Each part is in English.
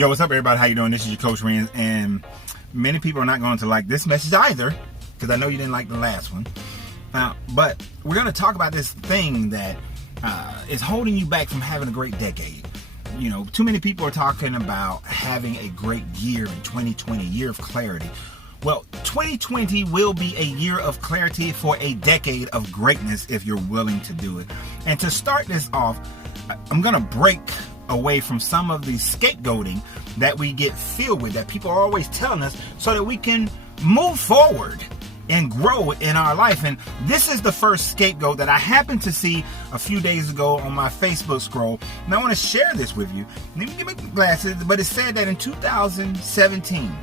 Yo, what's up, everybody? How you doing? This is your Coach Renz, and many people are not going to like this message either, because I know you didn't like the last one. But we're going to talk about this thing that is holding you back from having a great decade. You know, too many people are talking about having a great year in 2020, year of clarity. Well, 2020 will be a year of clarity for a decade of greatness if you're willing to do it. And to start this off, I'm going to break away from some of the scapegoating that we get filled with, that people are always telling us, so that we can move forward and grow in our life. And this is the first scapegoat that I happened to see a few days ago on my Facebook scroll, and I want to share this with you. Let me get my glasses. But it said that in 2017,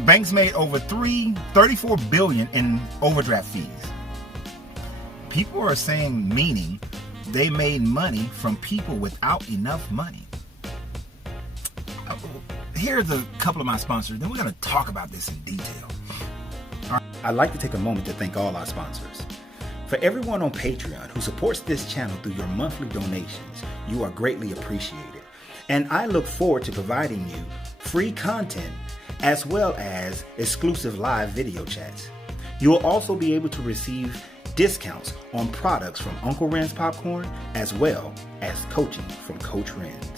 banks made over $34 billion in overdraft fees. People are saying, meaning they made money from people without enough money. Here's a couple of my sponsors, then we're going to talk about this in detail. I'd like to take a moment to thank all our sponsors. For everyone on Patreon who supports this channel through your monthly donations, you are greatly appreciated. And I look forward to providing you free content as well as exclusive live video chats. You will also be able to receive discounts on products from Uncle Ren's Popcorn as well as coaching from Coach Renz.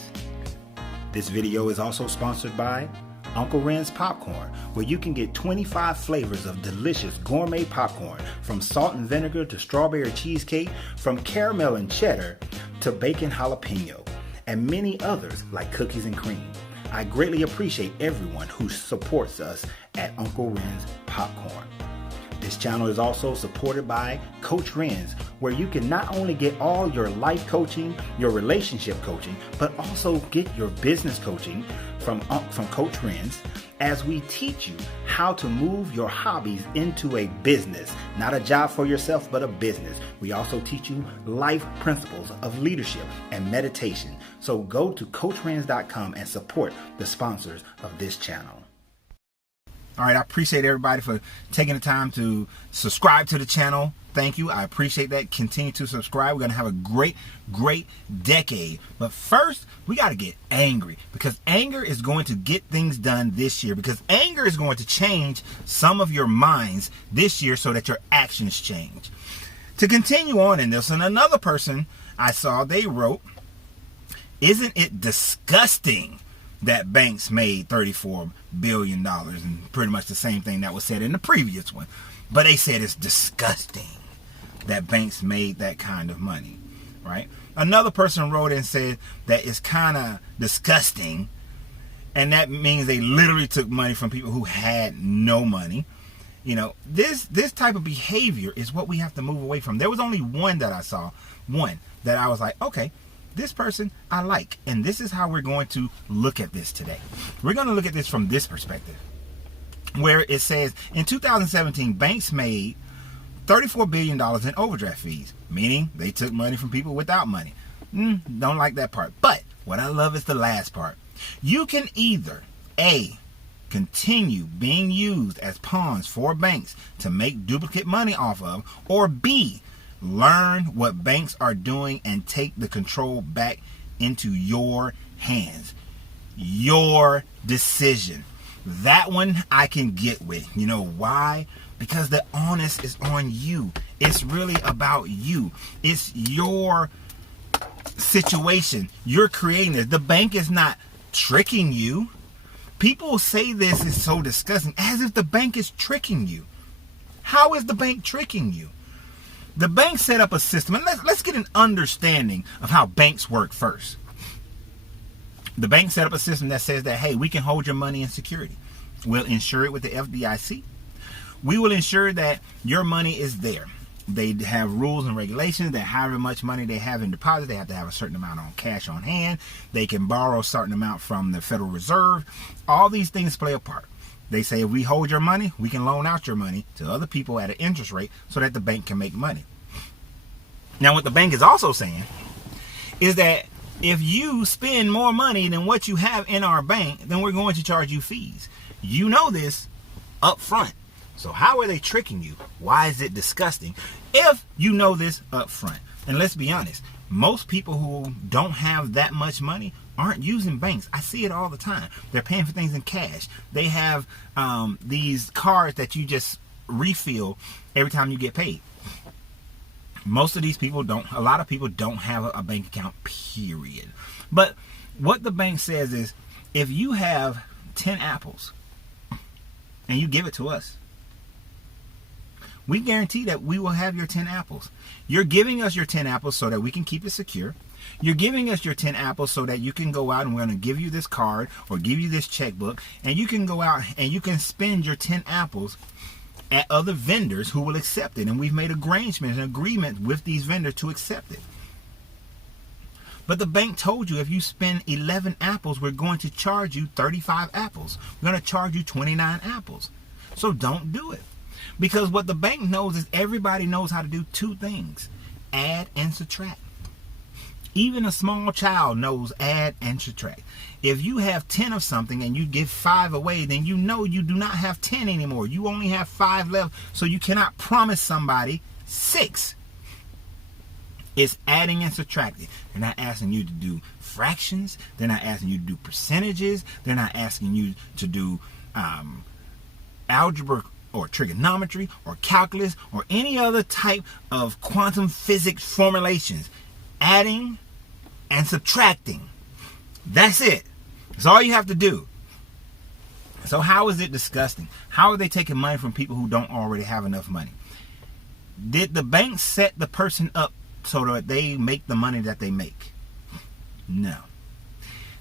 This video is also sponsored by Uncle Ren's Popcorn, where you can get 25 flavors of delicious gourmet popcorn, from salt and vinegar to strawberry cheesecake, from caramel and cheddar to bacon jalapeno, and many others like cookies and cream. I greatly appreciate everyone who supports us at Uncle Ren's Popcorn. This channel is also supported by Coach Renz, where you can not only get all your life coaching, your relationship coaching, but also get your business coaching from Coach Renz, as we teach you how to move your hobbies into a business, not a job for yourself, but a business. We also teach you life principles of leadership and meditation. So go to CoachRenz.com and support the sponsors of this channel. All right, I appreciate everybody for taking the time to subscribe to the channel. Thank you. I appreciate that. Continue to subscribe. We're going to have a great decade. But first, we got to get angry, because anger is going to get things done this year, because anger is going to change some of your minds this year so that your actions change. To continue on in this, and another person I saw, they wrote, "Isn't it disgusting that banks made $34 billion, and pretty much the same thing that was said in the previous one. But they said it's disgusting that banks made that kind of money, right? Another person wrote and said that it's kind of disgusting, and that means they literally took money from people who had no money. You know, this type of behavior is what we have to move away from. There was only one that I saw, one that I was like, okay, this person I like, and this is how we're going to look at this today. We're going to look at this from this perspective, where it says in 2017, banks made $34 billion in overdraft fees, meaning they took money from people without money. Don't like that part. But what I love is the last part. You can either A, continue being used as pawns for banks to make duplicate money off of, or B, learn what banks are doing and take the control back into your hands. Your decision. That one I can get with. You know why? Because the onus is on you. It's really about you. It's your situation. You're creating this. The bank is not tricking you. People say this is so disgusting, as if the bank is tricking you. How is the bank tricking you? The bank set up a system, and let's get an understanding of how banks work first. The bank set up a system that says that, hey, we can hold your money in security. We'll insure it with the FDIC. We will ensure that your money is there. They have rules and regulations that however much money they have in deposit, they have to have a certain amount on cash on hand. They can borrow a certain amount from the Federal Reserve. All these things play a part. They say if we hold your money, we can loan out your money to other people at an interest rate so that the bank can make money. Now, what the bank is also saying is that if you spend more money than what you have in our bank, then we're going to charge you fees. You know this up front. So how are they tricking you? Why is it disgusting if you know this up front? And let's be honest, most people who don't have that much money aren't using banks. I see it all the time. They're paying for things in cash. They have these cards that you just refill every time you get paid. Most of these people don't, a lot of people don't have a bank account, period. But what the bank says is, if you have 10 apples and you give it to us, we guarantee that we will have your 10 apples. You're giving us your 10 apples so that we can keep it secure. You're giving us your 10 apples so that you can go out and we're going to give you this card or give you this checkbook, and you can go out and you can spend your 10 apples at other vendors who will accept it. And we've made arrangements and agreements with these vendors to accept it. But the bank told you if you spend 11 apples, we're going to charge you 35 apples. We're going to charge you 29 apples. So don't do it. Because what the bank knows is everybody knows how to do two things: add and subtract. Even a small child knows add and subtract. If you have 10 of something and you give 5 away, then you know you do not have 10 anymore. You only have 5 left, so you cannot promise somebody 6. It's adding and subtracting. They're not asking you to do fractions. They're not asking you to do percentages. They're not asking you to do algebra or trigonometry or calculus or any other type of quantum physics formulations. Adding and subtracting. That's it. That's all you have to do. So how is it disgusting? How are they taking money from people who don't already have enough money? Did the bank set the person up so that they make the money that they make? No.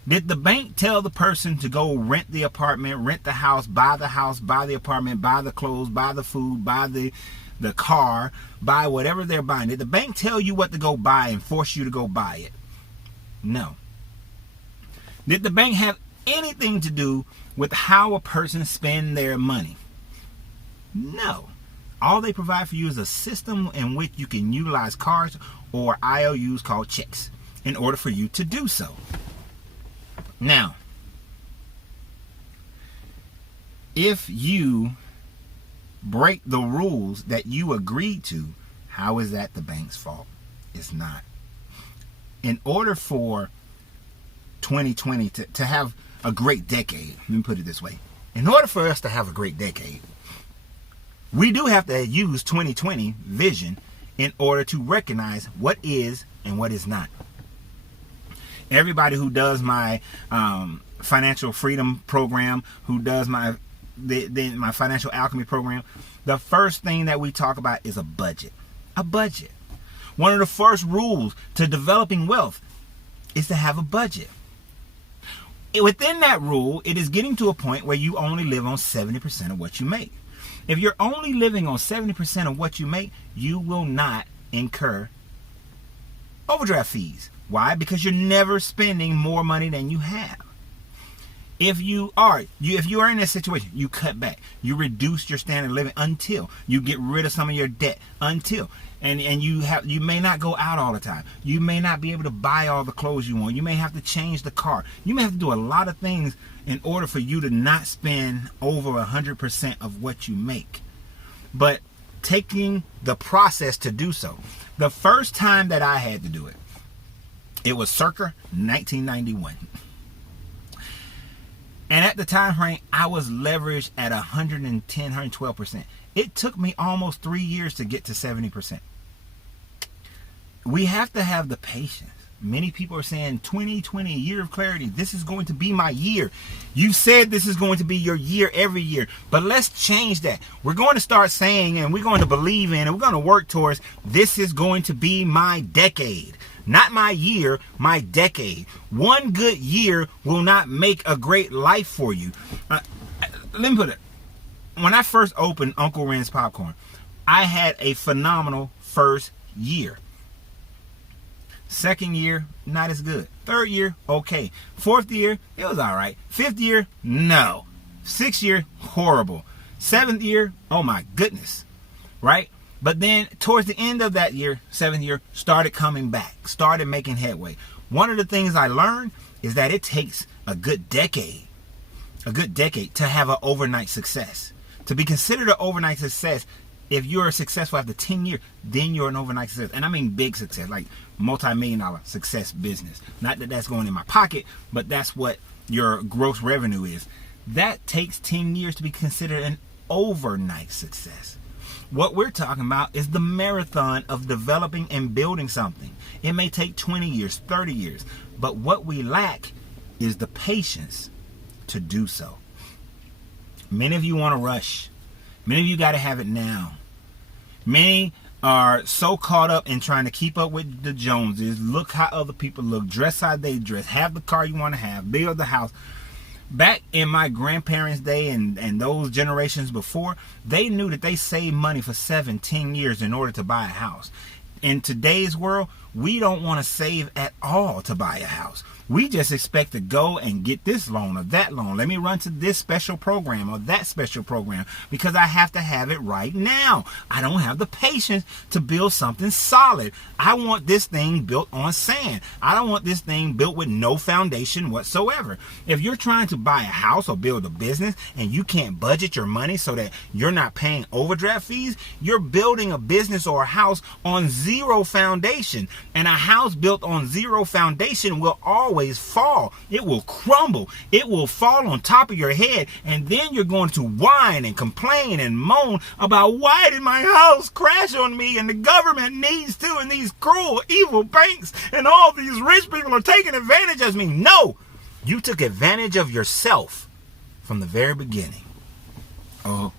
Did the bank tell the person to go rent the apartment, rent the house, buy the apartment, buy the clothes, buy the food, buy the car, buy whatever they're buying? Did the bank tell you what to go buy and force you to go buy it? No. Did the bank have anything to do with how a person spend their money? No. All they provide for you is a system in which you can utilize cards or IOUs called checks in order for you to do so. Now, if you break the rules that you agreed to, how is that the bank's fault? It's not. In order for 2020 to have a great decade, let me put it this way. In order for us to have a great decade, we do have to use 2020 vision in order to recognize what is and what is not. Everybody who does my financial freedom program, who does my financial alchemy program, the first thing that we talk about is a budget. A budget. One of the first rules to developing wealth is to have a budget. Within that rule, it is getting to a point where you only live on 70% of what you make. If you're only living on 70% of what you make, you will not incur overdraft fees. Why? Because you're never spending more money than you have. If you are in this situation, you cut back, you reduce your standard of living until you get rid of some of your debt, until and you may not go out all the time. You may not be able to buy all the clothes you want. You may have to change the car. You may have to do a lot of things in order for you to not spend over 100% of what you make. But taking the process to do so. The first time that I had to do it, it was circa 1991. And at the time frame, I was leveraged at 110, 112%. It took me almost 3 years to get to 70%. We have to have the patience. Many people are saying 2020, a year of clarity. This is going to be my year. You said this is going to be your year every year. But let's change that. We're going to start saying, and we're going to believe in, and we're going to work towards, this is going to be my decade. Not my year, my decade. One good year will not make a great life for you. Let me put it. When I first opened Uncle Ren's Popcorn, I had a phenomenal first year. Second year, not as good. Third year, okay. Fourth year, it was all right. Fifth year, no. Sixth year, horrible. Seventh year, oh my goodness. Right? But then towards the end of that year, seventh year, started coming back, started making headway. One of the things I learned is that it takes a good decade to have an overnight success. To be considered an overnight success, If you're successful after 10 years, then you're an overnight success. And I mean big success, like multi-million-dollar success business. Not that that's going in my pocket, but that's what your gross revenue is. That takes 10 years to be considered an overnight success. What we're talking about is the marathon of developing and building something. It may take 20 years, 30 years, but what we lack is the patience to do so. Many of you want to rush. Many of you got to have it now. Many are so caught up in trying to keep up with the Joneses, look how other people look, dress how they dress, have the car you want to have, build the house. Back in my grandparents' day and those generations before, they knew that they saved money for 7-10 years in order to buy a house. In today's world, we don't want to save at all to buy a house. We just expect to go and get this loan or that loan. Let me run to this special program or that special program because I have to have it right now. I don't have the patience to build something solid. I want this thing built on sand. I don't want this thing built with no foundation whatsoever. If you're trying to buy a house or build a business and you can't budget your money so that you're not paying overdraft fees, you're building a business or a house on zero foundation. And a house built on zero foundation will always fall. It will crumble. It will fall on top of your head, and then you're going to whine and complain and moan about why did my house crash on me, and the government needs to, and these cruel, evil banks and all these rich people are taking advantage of me. No, you took advantage of yourself from the very beginning. Oh,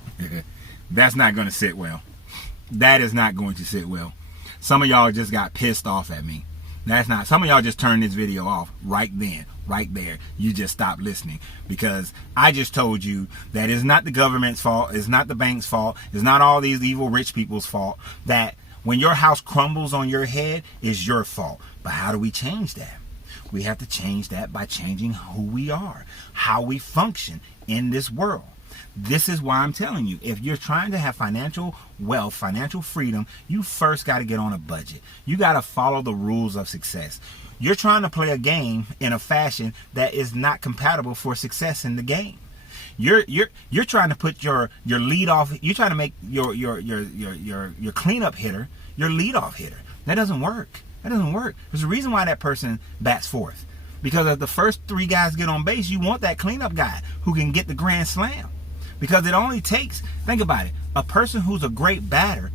that's not going to sit well. That is not going to sit well. Some of y'all just got pissed off at me. That's not. Some of y'all just turned this video off right then, right there. You just stopped listening because I just told you that it's not the government's fault. It's not the bank's fault. It's not all these evil rich people's fault. That when your house crumbles on your head is your fault. But how do we change that? We have to change that by changing who we are, how we function in this world. This is why I'm telling you, if you're trying to have financial wealth, financial freedom, you first got to get on a budget. You got to follow the rules of success. You're trying to play a game in a fashion that is not compatible for success in the game. You're trying to put your lead off. You're trying to make your cleanup hitter your lead off hitter. That doesn't work. That doesn't work. There's a reason why that person bats fourth. Because if the first three guys get on base, you want that cleanup guy who can get the grand slam. Because it only takes, think about it, a person who's a great batter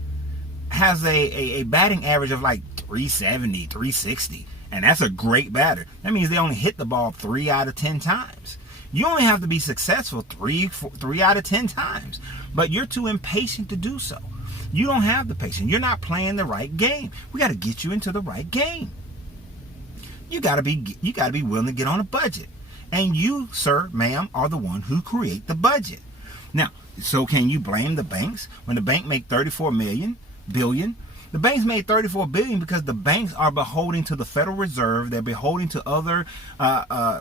has a batting average of like 370, 360. And that's a great batter. That means they only hit the ball 3 out of 10 times. You only have to be successful 3 out of 10 times. But you're too impatient to do so. You don't have the patience. You're not playing the right game. We got to get you into the right game. You got to be willing to get on a budget. And you, sir, ma'am, are the one who create the budget. Now, so can you blame the banks when the bank make 34 billion? The banks made 34 billion because the banks are beholden to the Federal Reserve. They're beholden to other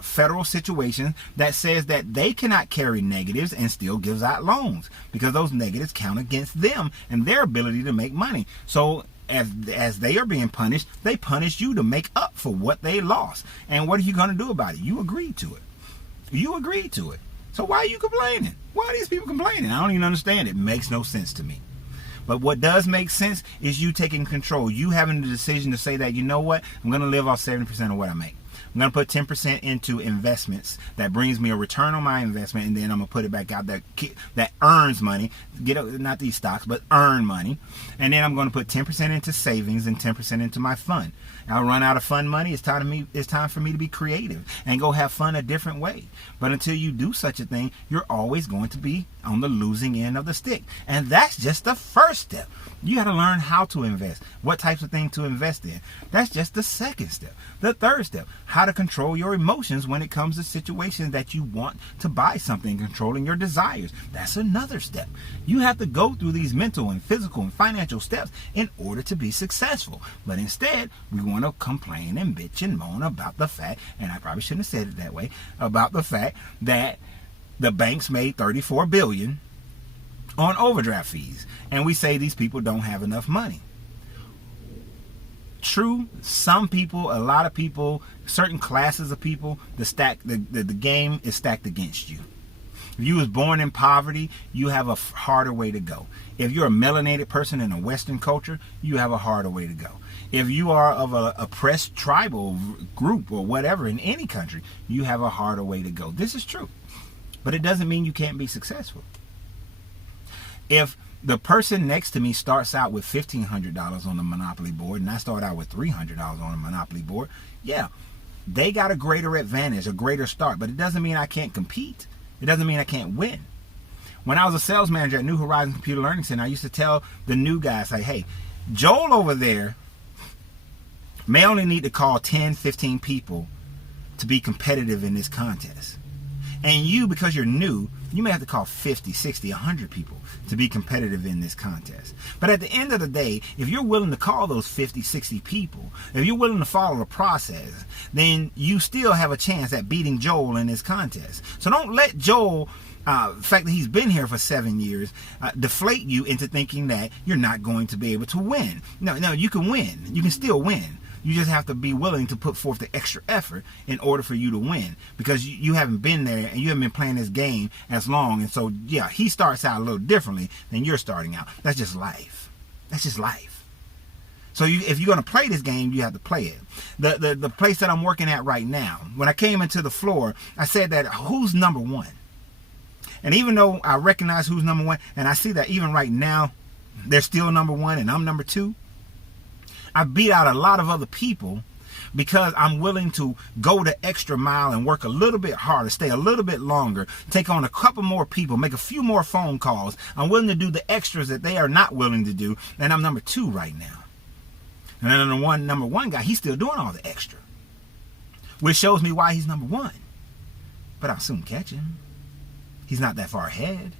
federal situations that says that they cannot carry negatives and still gives out loans because those negatives count against them and their ability to make money. So as they are being punished, they punish you to make up for what they lost. And what are you going to do about it? You agreed to it. You agreed to it. So why are you complaining? Why are these people complaining? I don't even understand. It makes no sense to me. But what does make sense is you taking control. You having the decision to say that, you know what? I'm going to live off 70% of what I make. I'm going to put 10% into investments that brings me a return on my investment, and then I'm going to put it back out that earns money. Not these stocks, but earn money. And then I'm going to put 10% into savings and 10% into my fund. I'll run out of fun money. It's time for me to be creative and go have fun a different way. But until you do such a thing, you're always going to be on the losing end of the stick. And that's just the first step. You got to learn how to invest, what types of things to invest in. That's just the second step. The third step, how to control your emotions when it comes to situations that you want to buy something, controlling your desires. That's another step. You have to go through these mental and physical and financial steps in order to be successful. But instead, we want to complain and bitch and moan about the fact, and I probably shouldn't have said it that way, about the fact that the banks made 34 billion on overdraft fees. And we say these people don't have enough money. True, some people, a lot of people, certain classes of people, the game is stacked against you. If you was born in poverty, you have a harder way to go. If you're a melanated person in a Western culture, you have a harder way to go. If you are of an oppressed tribal group or whatever in any country, you have a harder way to go. This is true. But it doesn't mean you can't be successful. If the person next to me starts out with $1,500 on the Monopoly board and I start out with $300 on the Monopoly board, yeah, they got a greater advantage, a greater start. But it doesn't mean I can't compete. It doesn't mean I can't win. When I was a sales manager at New Horizons Computer Learning Center, I used to tell the new guys, like, hey, Joel over there may only need to call 10, 15 people to be competitive in this contest. And you, because you're new, you may have to call 50, 60, 100 people to be competitive in this contest. But at the end of the day, if you're willing to call those 50, 60 people, if you're willing to follow the process, then you still have a chance at beating Joel in this contest. So don't let Joel, the fact that he's been here for 7 years, deflate you into thinking that you're not going to be able to win. No, you can win. You can still win. You just have to be willing to put forth the extra effort in order for you to win, because you haven't been there and you haven't been playing this game as long. And so, yeah, he starts out a little differently than you're starting out. That's just life. That's just life. So if you're going to play this game, you have to play it. The place that I'm working at right now, when I came into the floor, I said that who's number one? And even though I recognize who's number one, and I see that even right now, they're still number one and I'm number two, I beat out a lot of other people because I'm willing to go the extra mile and work a little bit harder, stay a little bit longer, take on a couple more people, make a few more phone calls. I'm willing to do the extras that they are not willing to do, and I'm number two right now. And then the number one guy, he's still doing all the extra, which shows me why he's number one. But I'll soon catch him. He's not that far ahead.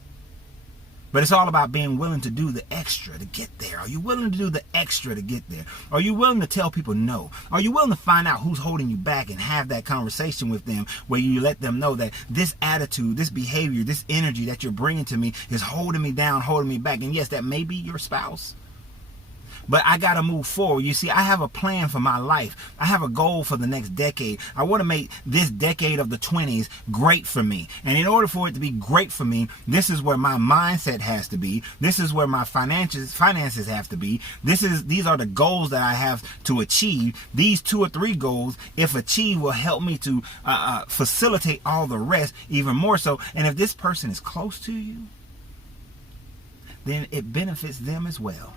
But it's all about being willing to do the extra to get there. Are you willing to do the extra to get there? Are you willing to tell people no? Are you willing to find out who's holding you back and have that conversation with them where you let them know that this attitude, this behavior, this energy that you're bringing to me is holding me down, holding me back? And yes, that may be your spouse. But I got to move forward. You see, I have a plan for my life. I have a goal for the next decade. I want to make this decade of the 20s great for me. And in order for it to be great for me, this is where my mindset has to be. This is where my finances have to be. These are the goals that I have to achieve. These 2 or 3 goals, if achieved, will help me to facilitate all the rest even more so. And if this person is close to you, then it benefits them as well.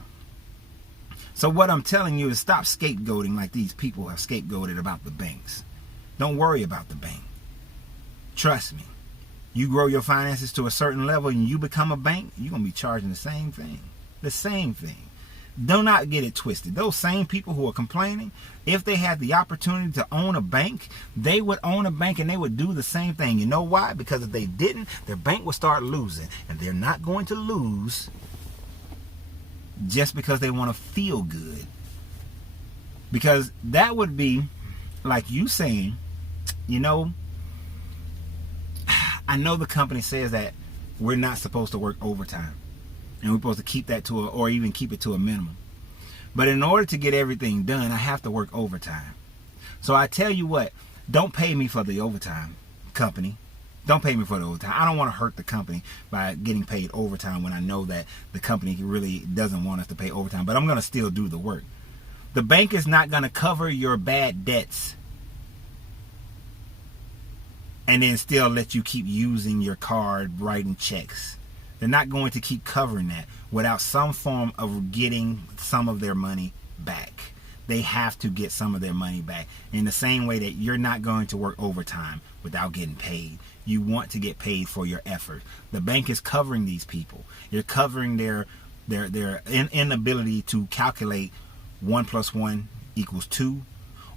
So what I'm telling you is stop scapegoating like these people have scapegoated about the banks. Don't worry about the bank. Trust me. You grow your finances to a certain level and you become a bank, you're going to be charging the same thing. The same thing. Do not get it twisted. Those same people who are complaining, if they had the opportunity to own a bank, they would own a bank and they would do the same thing. You know why? Because if they didn't, their bank would start losing. And they're not going to lose just because they want to feel good. Because that would be like you saying, you know, I know the company says that we're not supposed to work overtime. And we're supposed to keep that to or even keep it to a minimum. But in order to get everything done, I have to work overtime. So I tell you what, don't pay me for the overtime, company. Don't pay me for the overtime. I don't want to hurt the company by getting paid overtime when I know that the company really doesn't want us to pay overtime. But I'm going to still do the work. The bank is not going to cover your bad debts and then still let you keep using your card, writing checks. They're not going to keep covering that without some form of getting some of their money back. They have to get some of their money back. In the same way that you're not going to work overtime without getting paid. You want to get paid for your effort. The bank is covering these people. You're covering their inability to calculate 1 + 1 = 2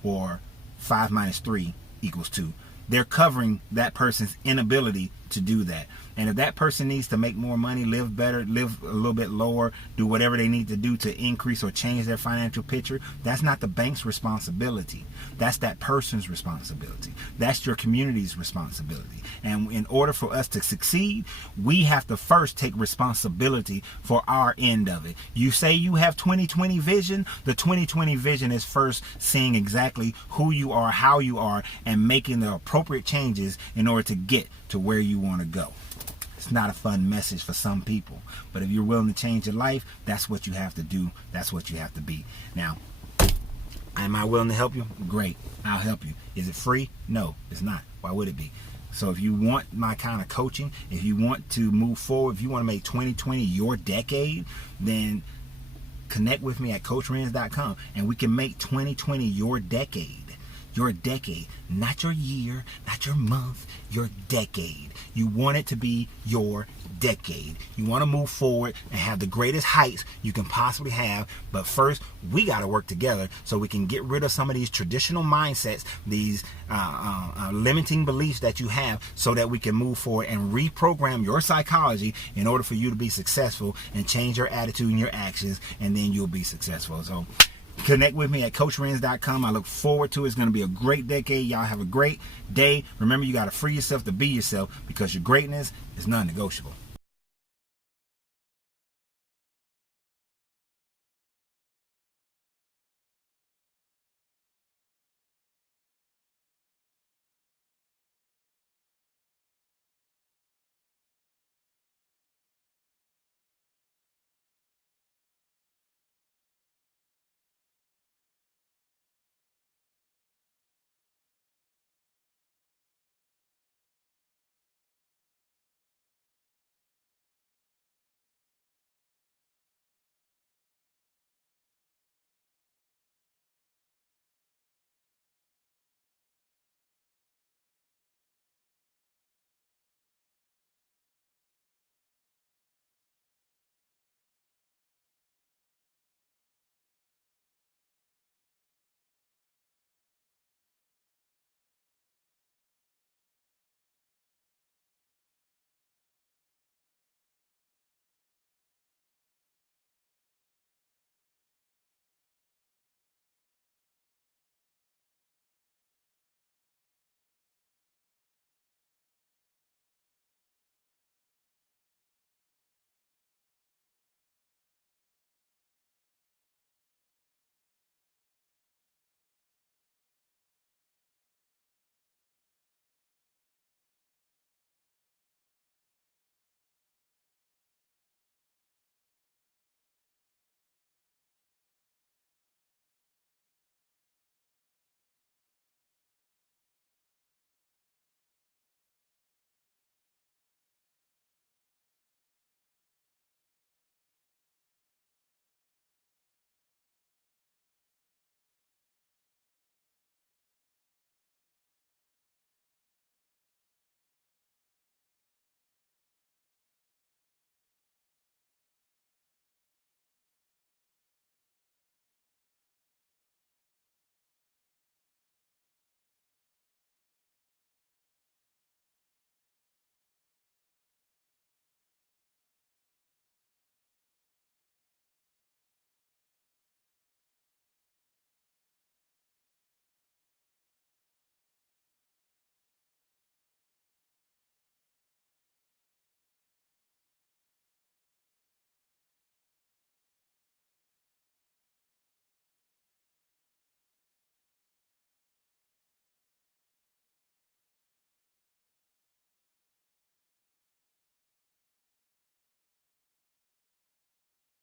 or 5 - 3 = 2. They're covering that person's inability to do that. And if that person needs to make more money, live better, live a little bit lower, do whatever they need to do to increase or change their financial picture, that's not the bank's responsibility. That's that person's responsibility. That's your community's responsibility. And in order for us to succeed, we have to first take responsibility for our end of it. You say you have 20/20 vision. The 20/20 vision is first seeing exactly who you are, how you are, and making the appropriate changes in order to get to where you want to go. It's not a fun message for some people. But if you're willing to change your life, that's what you have to do. That's what you have to be. Now, am I willing to help you? Great. I'll help you. Is it free? No, it's not. Why would it be? So if you want my kind of coaching, if you want to move forward, if you want to make 2020 your decade, then connect with me at CoachRenz.com and we can make 2020 your decade. Your decade, not your year, not your month, your decade. You want it to be your decade. You want to move forward and have the greatest heights you can possibly have. But first, we got to work together so we can get rid of some of these traditional mindsets, these limiting beliefs that you have, so that we can move forward and reprogram your psychology in order for you to be successful and change your attitude and your actions, and then you'll be successful. So connect with me at CoachRenz.com. I look forward to it. It's going to be a great decade. Y'all have a great day. Remember, you got to free yourself to be yourself, because your greatness is non-negotiable.